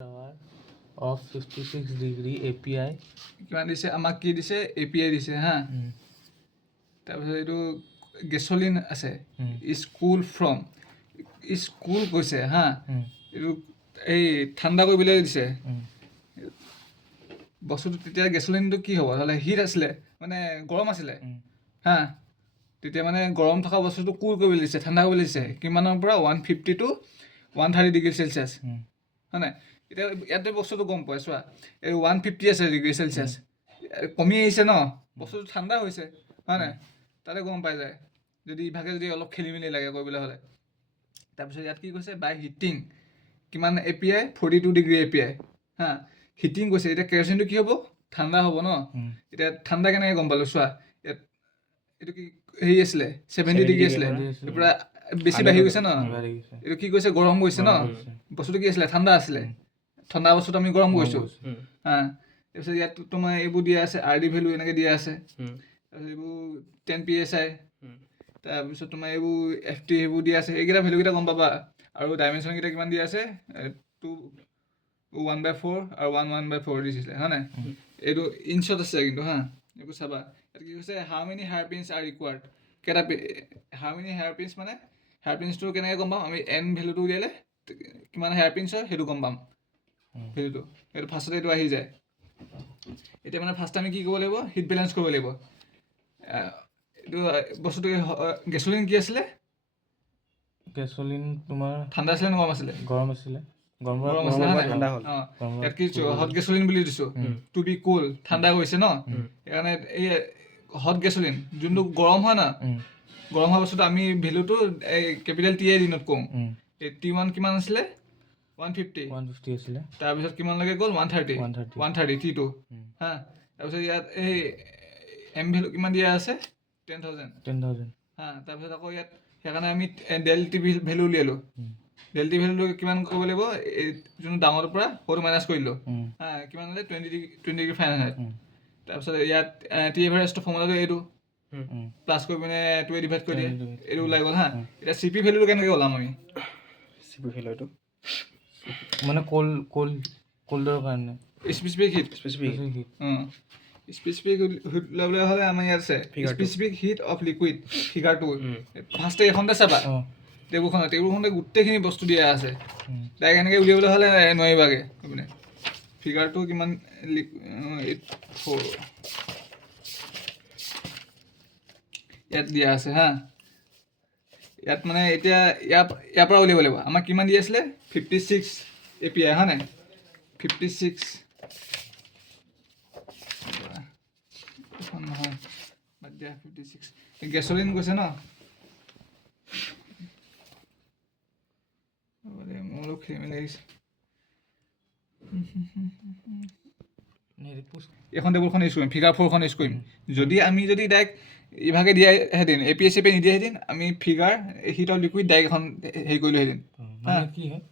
of 56 degree API কিমান দিছে আমাক কি দিছে API দিছে হা তাৰপিছত এইটো গেছলিন আছে is cool from is cool কৈছে হা এইটো এই ঠাণ্ডা কৰিবলৈ দিছে বস্তুটো তেতিয়া গেছলিনটো কি হ'ব হ'লে হিট আছিলে মানে গৰম আছিলে হা তেতিয়া মানে গৰম থকা বস্তুটো কুল কৰিবলৈ দিছে ঠাণ্ডা কৰিবলৈ দিছে কিমানৰ পৰা 150 to 130 ডিগ্ৰী চেলচিয়াছ হয় নাই এতিয়া ইয়াতে বস্তুটো গম পোৱা চোৱা এই 150 আছে ডিগ্ৰী চেলচিয়াছ কমি আহিছে ন বস্তুটো ঠাণ্ডা হৈছে হয় নাই তাতে গম পাই যায় যদি ইভাগে যদি অলপ খেলি মেলি লাগে কৰিবলৈ হ'লে তাৰপিছত ইয়াত কি কৈছে বাই হিটিং কিমান API 42 ডিগ্ৰী API হা হিটিং কৈছে এতিয়া কেৰচিনটো কি হ'ব ঠাণ্ডা হ'ব ন এতিয়া ঠাণ্ডা কেনেকৈ গম পালোঁ চোৱা ইয়াত এইটো কি হেৰি আছিলে 70 ডিগ্ৰী আছিলে পূৰা বেছি বাঢ়ি গৈছে ন এইটো কি কৈছে গৰম গৈছে ন বস্তুটো কি আছিলে ঠাণ্ডা আছিলে ঠাণ্ডা বস্তুটো আমি গৰম কৰিছোঁ হা তাৰপিছত ইয়াত তোমাৰ এইবোৰ দিয়া আছে RD ভেলু এনেকৈ দিয়া আছে তাৰপিছত এইবোৰ 10 PSI তাৰপিছত তোমাৰ এইবোৰ FT সেইবোৰ দিয়া আছে এইকেইটা ভেলুকেইটা গম পাবা আৰু ডাইমেনশ্যনকেইটা কিমান দিয়া আছে 1/4 আৰু 1/4 দিছিলে হয় নাই এইটো ইঞ্চত আছে কিন্তু হা এইবোৰ চাবা ইয়াত কি কৈছে how many hair pins are required কেইটা হাউ মেনি হেয়াৰ পিনছ মানে হেয়াৰ পিনছটো কেনেকৈ গম পাম আমি N ভেলুটো উলিয়ালে কিমান হেয়াৰ পিনছ হয় সেইটো গম পাম ভেলুটো সেইটো ফাৰ্ষ্টতে এইটো আহি যায় এতিয়া মানে ফাৰ্ষ্ট আমি কি কৰিব লাগিব হিট বেলেঞ্চ কৰিব লাগিব এইটো বস্তুটো গেছলিন কি আছিলে গেছলিন তোমাৰ ঠাণ্ডা আছিলে নে গৰম আছিলে গৰম আছিলে ঠাণ্ডা হ'ল ইয়াত কি দিছোঁ হট গেছলিন বুলি দিছোঁ টু বি কুল ঠাণ্ডা গৈছে ন সেইকাৰণে এই হট গেছলিন যোনটো গৰম হয় না গৰম হোৱা বস্তুটো আমি ভেলুটো এই কেপিটেল টি দিনত কওঁ এই T1 কিমান আছিলে 150 আছিলে তাৰপিছত কিমানলৈকে গ'ল 130 T2 হা তাৰপিছত ইয়াত এই M ভেলু কিমান দিয়া আছে 10,000 হা তাৰপিছত আকৌ ইয়াত সেইকাৰণে আমি ডেল টি ভেলু উলিয়ালোঁ ডেল টি ভেলুটো কিমান কৰিব লাগিব এই যোনটো ডাঙৰটোৰ পৰা সৰু মাইনাছ কৰি দিলোঁ হা কিমান হ'লে 20 ডিগ্ৰী ফাৰেনহাইট তাৰপিছত ইয়াত টি এভাৰেজটো ফৰ্মুলাটো এইটো প্লাছ কৰি পিনে 2 ডিভাইড কৰি দিয়ে এইটো ওলাই গ'ল হা এতিয়া CP ভেলুটো কেনেকৈ ওলাম আমি CP ভেলুটো মানে কোল্ডৰ কাৰণে স্পেচিফিক হিট স্পেচিফিক হিট ল'বলৈ হ'লে আমাৰ ইয়াত আছে specific heat of liquid figure 2 ফাৰ্ষ্টে এইখনতে চাবা টেবুলখনতে গোটেইখিনি বস্তু দিয়া আছে ডাইৰেক্ট এনেকৈ উলিয়াবলৈ হ'লে নোৱাৰিবাগৈ মানে ফিগাৰটো কিমান 4 ইয়াত দিয়া আছে হা ইয়াত মানে এতিয়া ইয়াৰ পৰা উলিয়াব লাগিব আমাক কিমান দি আছিলে 56 API হয় নাই 56 নহয় বাদ দিয়া 56 গেছলিন কৈছে ন মোৰো খেলি মেলি আহিছে এখন টেবুলখন ইউজ কৰিম ফিগাৰ 4খন ইউজ কৰিম যদি ডাইৰেক্ট ইভাগে দিয়াহেঁতেন API চেপি নিদিয়াহেঁতেন আমি figure hit of liquid direct এখন হেৰি কৰিলোহেঁতেন কি হয়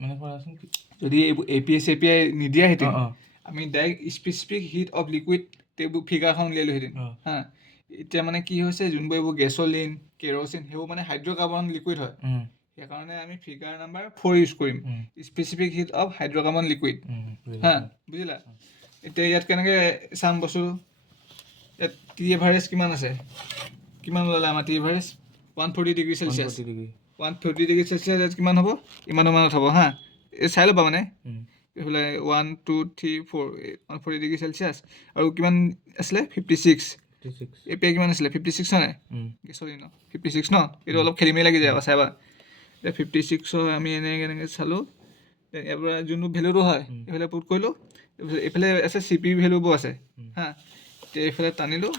মানে কৰাচোন যদি এইবোৰ API চেপিআই নিদিয়াহেঁতেন আমি direct specific heat of liquid table ফিগাৰখন উলিয়ালোহেঁতেন হা এতিয়া মানে কি হৈছে যোনবোৰ এইবোৰ গেছলিন কেৰচিন সেইবোৰ মানে হাইড্ৰ'কাৰ্বন লিকুইড হয় সেইকাৰণে আমি ফিগাৰ নাম্বাৰ 4 ইউজ কৰিম specific heat of hydrocarbon liquid হা বুজিলা এতিয়া ইয়াত কেনেকৈ চাম বস্তুটো ইয়াত টি এভাৰেজ কিমান আছে কিমান ওলালে আমাৰ T average 140 degree Celsius 130 degree Celsius ইয়াত কিমান হ'ব ইমানত হ'ব হা এই চাই ল'বা মানে এইফালে 1 2 3 4 140 ডিগ্ৰী চেলচিয়াছ আৰু কিমান আছিলে 56 API কিমান আছিলে 56 হয় নাই গেছলিন ন 56 ন এইটো অলপ খেলি মেলি লাগি যায় চাবা এতিয়া 56 আমি এনেকৈ চালোঁ ইয়াৰ পৰা যোনটো ভেলুটো হয় এইফালে পুট কৰিলোঁ এইফালে আছে CP ভেলুবোৰ আছে হা এতিয়া এইফালে টানিলোঁ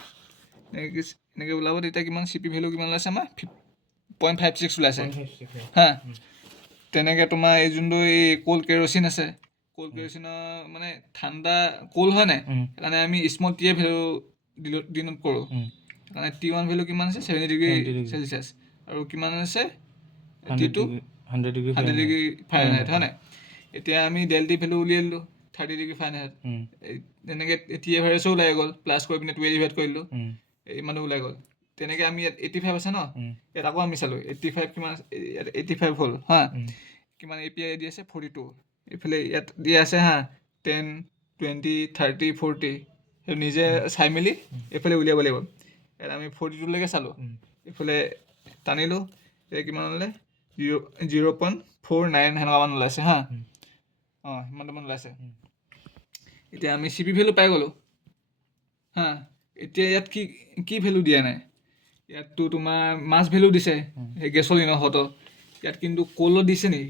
এনেকৈ ওলাব তেতিয়া কিমান CP ভেলু কিমান ওলাইছে আমাৰ 0.56 ওলাইছে হা তেনেকৈ তোমাৰ এই যোনটো এই কোল্ড কেৰচিন আছে কোল্ড কেৰচিনৰ মানে ঠাণ্ডা কোল্ড হয় নাই সেইকাৰণে আমি স্মল টি ভেলু ডিনোট কৰোঁ সেইকাৰণে T1 ভেলু কিমান আছে 70 ডিগ্ৰী চেলচিয়াছ আৰু কিমান আছে T2 100 ডিগ্ৰী ফাৰেনহাইট হয় নাই এতিয়া আমি ডেল টি ভেলু উলিয়াই দিলোঁ 30 ডিগ্ৰী ফাৰেনহাইট তেনেকৈ টি এভাৰেজো ওলাই গ'ল প্লাছ কৰি পিনে 2 ডিভাইড কৰি দিলোঁ ইমানো ওলাই গ'ল তেনেকৈ আমি ইয়াত 85 আছে ন ইয়াত আকৌ আমি চালোঁ 85 কিমান ইয়াত 85 হ'ল হা কিমান API দি আছে 42 এইফালে ইয়াত দিয়া আছে হা 10 20 30 40 সেইটো নিজে চাই মেলি এইফালে উলিয়াব লাগিব ইয়াত আমি 42লৈকে চালোঁ এইফালে টানিলোঁ এতিয়া কিমান ওলালে 0.49 সেনেকুৱামান ওলাইছে হা সিমানটামান ওলাইছে এতিয়া আমি চি পি ভেলু পাই গ'লোঁ হা এতিয়া ইয়াত কি ভেলু দিয়া নাই ইয়াততো তোমাৰ মাছ ভেলু দিছে সেই গেছলিনৰ হয়তো ইয়াত কিন্তু কলত দিছে নেকি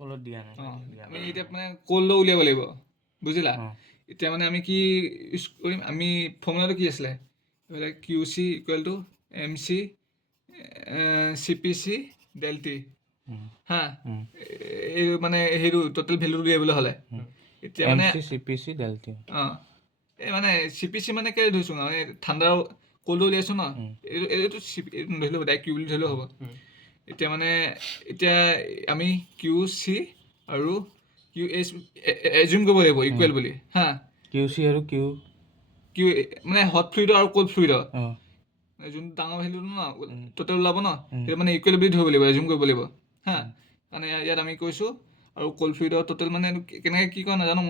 কলত দিয়া নাই আমি এতিয়া মানে কল্ড উলিয়াব লাগিব বুজিলা এতিয়া মানে আমি কি ইউজ কৰিম আমি ফৰ্মুলাটো কি আছিলে এইফালে Q C equal to M C C P C del T হা এই মানে সেইটো টোটেল ভেলুটো উলিয়াবলৈ হ'লে এতিয়া মানে চিপিচি ডেল্টি এই মানে চি পি চি মানে কেলৈ ধৰিছোঁ এই ঠাণ্ডাৰ কল্ড উলিয়াইছোঁ ন এইটো এইটো নধৰিলেও ডাইৰেক্ট কিউ বুলি ধৰিলেও হ'ব এতিয়া মানে এতিয়া আমি কিউ চি আৰু কিউ এইচ এজিউম কৰিব লাগিব ইকুৱেল বুলি হা কিউ চি আৰু কিউ মানে হট ফ্লুইডৰ আৰু কোল্ড ফ্লুইডৰ যোনটো ডাঙৰ ভেলুটো ন টোটেল ওলাব ন সেইটো মানে ইকুৱেল বুলি ধৰিব লাগিব এজিউম কৰিব লাগিব হা মানে ইয়াত আমি কৈছোঁ আৰু কোল্ড ফ্লুইডৰ টোটেল মানে কেনেকৈ কি কয় নাজানো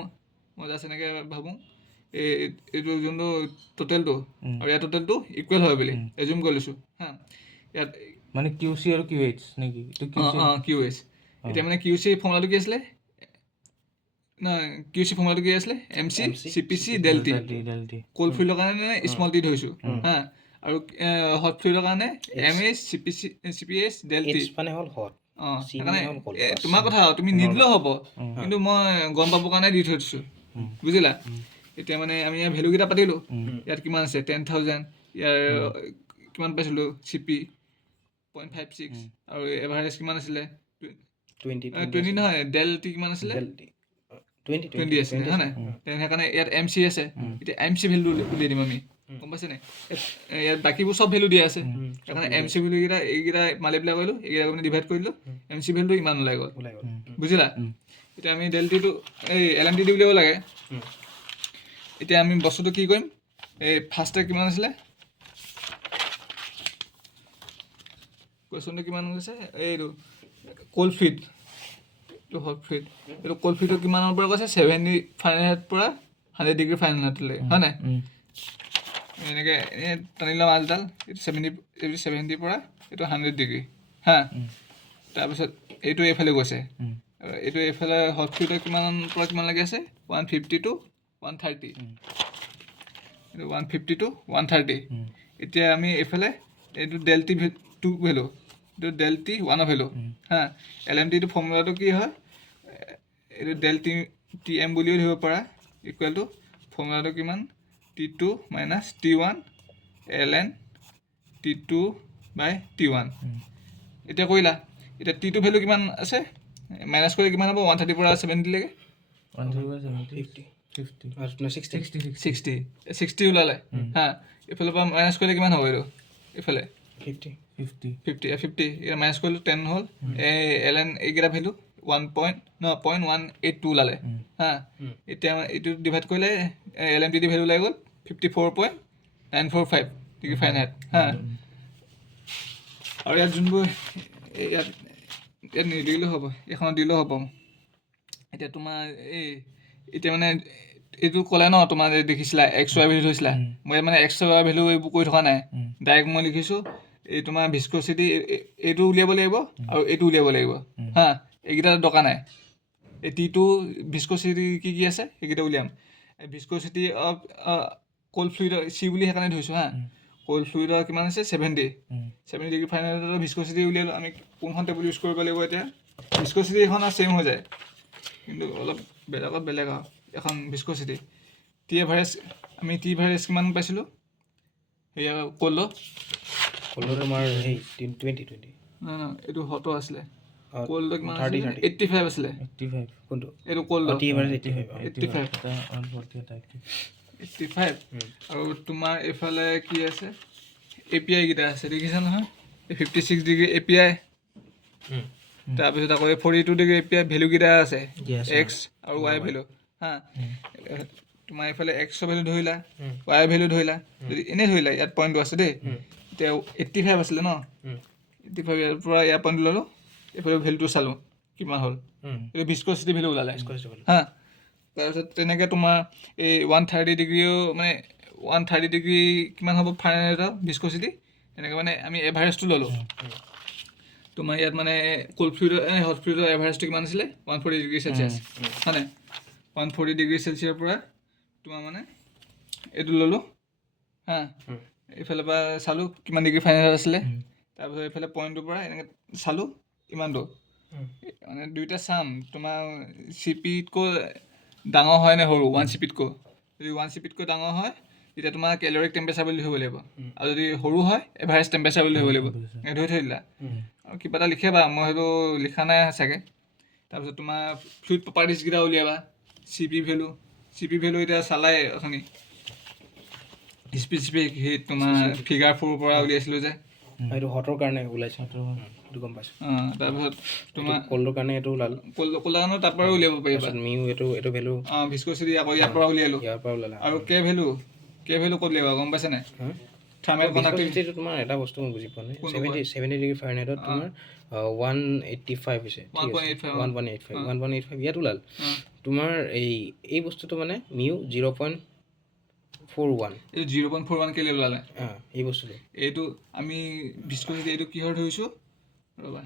মই জাষ্ট এনেকৈ ভাবোঁ এইটো যোনটো টোটেলটো আৰু ইয়াৰ টোটেলটো ইকুৱেল হয় বুলি এজিউম কৰি লৈছোঁ হা ইয়াত মানে কিউ চি আৰু কিউ এইচ নেকি কিউ এইচ এতিয়া মানে কিউ চি ফৰ্মুলাটো কি আছিলে কিউ চি ফৰ্মুলাটো কি আছিলে M C C P C Dell T cold ফ্লুইডৰ কাৰণে স্মল টি ধৰিছোঁ হা আৰু হট ফ্লুইডৰ কাৰণে M H C P H del T মানে হ'ল হট সেইকাৰণে তোমাৰ কথা তুমি নিদিলেও হ'ব কিন্তু মই গম পাবৰ কাৰণে দি থৈ দিছোঁ বুজিলা এতিয়া মানে আমি ইয়াৰ ভেলুকেইটা পাতিলোঁ ইয়াত কিমান আছে 10,000 ইয়াৰ কিমান পাইছিলোঁ চি পি 0.56 আৰু এভাৰেজ কিমান আছিলে 20 নহয় ডেল টি কিমান আছিলে 20 আছিলে হয় নাই সেইকাৰণে ইয়াত এম চি আছে এতিয়া এম চি ভেলু উলিয়াই দিম আমি গম পাইছে নাই ইয়াত বাকীবোৰ চব ভেলু দিয়া আছে সেইকাৰণে এম চি ভেলুকেইটা এইকেইটা মাল্টিপ্লাই কৰিলোঁ এইকেইটা আমি ডিভাইড কৰিলোঁ এম চি ভেলুটো ইমান ওলাই গ'ল বুজিলা এতিয়া আমি ডেল টিটো এই এল এম টি দি উলিয়াব লাগে এতিয়া আমি বস্তুটো কি কৰিম এই ফাৰ্ষ্টে কিমান আছিলে কুৱেশ্যনটো কিমান হৈছে এইটো কোল্ড ফ্লুইড এইটো হট ফ্লুইড এইটো কোল্ড ফ্লুইডটো কিমানৰ পৰা কৈছে 70 ফাৰেনহাইট পৰা 100 ডিগ্ৰী ফাৰেনহাইটলৈ হয় নাই এনেকৈ টানি ল'ম আজডাল এইটো 70 পৰা এইটো 100 ডিগ্ৰী হা তাৰপিছত এইটো এইফালে গৈছে এইটো এইফালে হট ফ্লুইডৰ কিমানৰ পৰা কিমান লাগি আছে 150 to 130 এইটো 150 to 130 এতিয়া আমি এইফালে এইটো ডেল টি 2 ভেলু এইটো ডেল টি 1 ভেলু হা এল এম টিটো ফৰ্মুলাটো কি হয় এইটো ডেল টি এম বুলিও ধৰিব পাৰা ইকুৱেল টু ফৰ্মুলাটো কিমান T2 minus T1 ln T2 by T1 এতিয়া কৰিলা এতিয়া T2 ভেলু কিমান আছে মাইনাছ কৰি কিমান হ'ব 130 পৰা 70 লৈকে 60 ওলালে হা এইফালৰ পৰা মাইনাছ কৰিলে কিমান হ'ব এইটো এইফালে 50 এতিয়া মাইনাছ কৰিলোঁ 10 হ'ল এই ln এইকেইটা ভেলু 0.182 ওলালে হা এতিয়া এইটো ডিভাইড কৰিলে এল এম টি ভেলু ওলাই গ'ল 54.945 ডিগ্ৰী ফাৰেনহাইট হা আৰু ইয়াত যোনবোৰ ইয়াত নিদিলেও হ'ব এইখনত দিলেও হ'ব এতিয়া তোমাৰ এতিয়া মানে এইটো ক'লে ন তোমাৰ দেখিছিলা এক্স ৱাই ভেলু থৈছিলা মই মানে এক্স ৱাই ভেলু এইবোৰ কৰি থকা নাই ডাইৰেক্ট মই লিখিছোঁ এই তোমাৰ ভিস্কচিটি এইটো উলিয়াব লাগিব আৰু এইটো উলিয়াব লাগিব হা এইকেইটা দৰকাৰ নাই এই টিটো ভিস্কচিটি কি আছে সেইকেইটা উলিয়াম ভিস্কচিটি অফ কোল্ড ফ্লুইডৰ চি বুলি সেইকাৰণে ধৰিছোঁ হা কোল্ড ফ্লুইডৰ কিমান আছে 70 ডিগ্ৰী ফাৰেনহাইটৰ ভিস্কচিটি উলিয়ালোঁ আমি কোনখন টেবুল ইউজ কৰিব লাগিব এতিয়া ভিস্কচিটি এখন আৰু ছেইম হৈ যায় কিন্তু অলপ বেলেগত বেলেগ আৰু এখন ভিস্কচিটি টি এভাৰেজ আমি টি এভাৰেজ কিমান পাইছিলোঁ সেয়া কল্ডৰ তোমাৰ সেই 20 নহয় এইটো হটো আছিলে কল্ডৰ কিমান 85 আছিলে কোনটো এইটো কল্ডৰ টি এভাৰেজ 85 আৰু তোমাৰ এইফালে কি আছে এ পি আই কেইটা আছে দেখিছা নহয় 56 ডিগ্ৰী এ পি আই তাৰপিছত আকৌ 42 ডিগ্ৰী এ পি আই ভেলুকেইটা আছে এক্স আৰু ৱাই ভেলু হা তোমাৰ এইফালে এক্সৰ ভেলু ধৰিলা ৱাই ভেলু ধৰিলা যদি এনেই ধৰিলা ইয়াত পইণ্টটো আছে দেই এতিয়া 85 আছিলে ন 85 ইয়াৰ পৰা ইয়াৰ পইণ্ট ল'লোঁ এইফালে ভেলুটো চালোঁ কিমান হ'ল হুম এইটো ভিস্কচিটি ভেলু ওলালে ডিছকাছ হা তাৰপিছত তেনেকৈ তোমাৰ এই 130 ডিগ্ৰীও মানে 130 ডিগ্ৰী কিমান হ'ব ফাৰেনহাইটৰ ভিস্কচিটি এনেকৈ মানে আমি এভাৰেজটো ল'লোঁ তোমাৰ ইয়াত মানে কোল্ড ফ্লুইডৰ হট ফ্লুইডৰ এভাৰেজটো কিমান আছিলে 140 ডিগ্ৰী চেলচিয়াছ হয়নে 140 ডিগ্ৰী চেলচিয়াছৰ পৰা তোমাৰ মানে এইটো ল'লোঁ হা এইফালৰ পৰা চালোঁ কিমান ডিগ্ৰী ফাৰেনহাইট আছিলে তাৰপিছত এইফালে পইণ্টটোৰ পৰা এনেকৈ চালোঁ ইমানটো মানে দুইটা চাম তোমাৰ চি পিতকৈ ডাঙৰ হয় নে সৰু 1 চি পিতকৈ যদি 1 চি পিতকৈ ডাঙৰ হয় তেতিয়া তোমাৰ কেলৰিক টেম্পাৰেচাৰ বুলি ধৰিব লাগিব আৰু যদি সৰু হয় এভাৰেজ টেম্পাৰেচাৰ বুলি ধৰিব লাগিব ধৰি থৈ দিলা আৰু কিবা এটা লিখিবা মই সেইটো লিখা নাই চাগে তাৰপিছত তোমাৰ ফ্লুইড প্ৰপাৰ্টিজকেইটা উলিয়াবা চি পি ভেলু এতিয়া চালাই অথনি স্পেচিফিক হিট তোমাৰ ফিগাৰ 4 পৰা উলিয়াইছিলোঁ যে এইটো হটৰ কাৰণে ওলাইছে সেইটো গম পাইছোঁ তাৰপিছত তোমাৰ কল্ডৰ কাৰণে এইটো ওলালোঁ ক'লাগানৰ তাৰ পৰা উলিয়াব পাৰিবা তাৰপিছত মিউ এইটো ভেলু ভিস্কচিটি আকৌ ইয়াৰ পৰা উলিয়ালোঁ ইয়াৰ পৰা ওলালা আৰু কে ভেলু ক'ত উলিয়াবা গম পাইছে নাই থাৰ্মেল কণ্ডাক্টিভিটি ভিস্কচিটিটো তোমাৰ এটা বস্তু মই বুজি পোৱা নাই 70 ডিগ্ৰী ফাৰেনহাইটত তোমাৰ 185 হৈছে 1.85 ইয়াত ওলাল তোমাৰ এই বস্তুটো মানে মিউ 0.41 এইটো 0.41 কেলৈ ওলালে এই বস্তুটো এইটো আমি ভিস্কচিটি এইটো কিহৰ ধৰিছোঁ ৰ'বা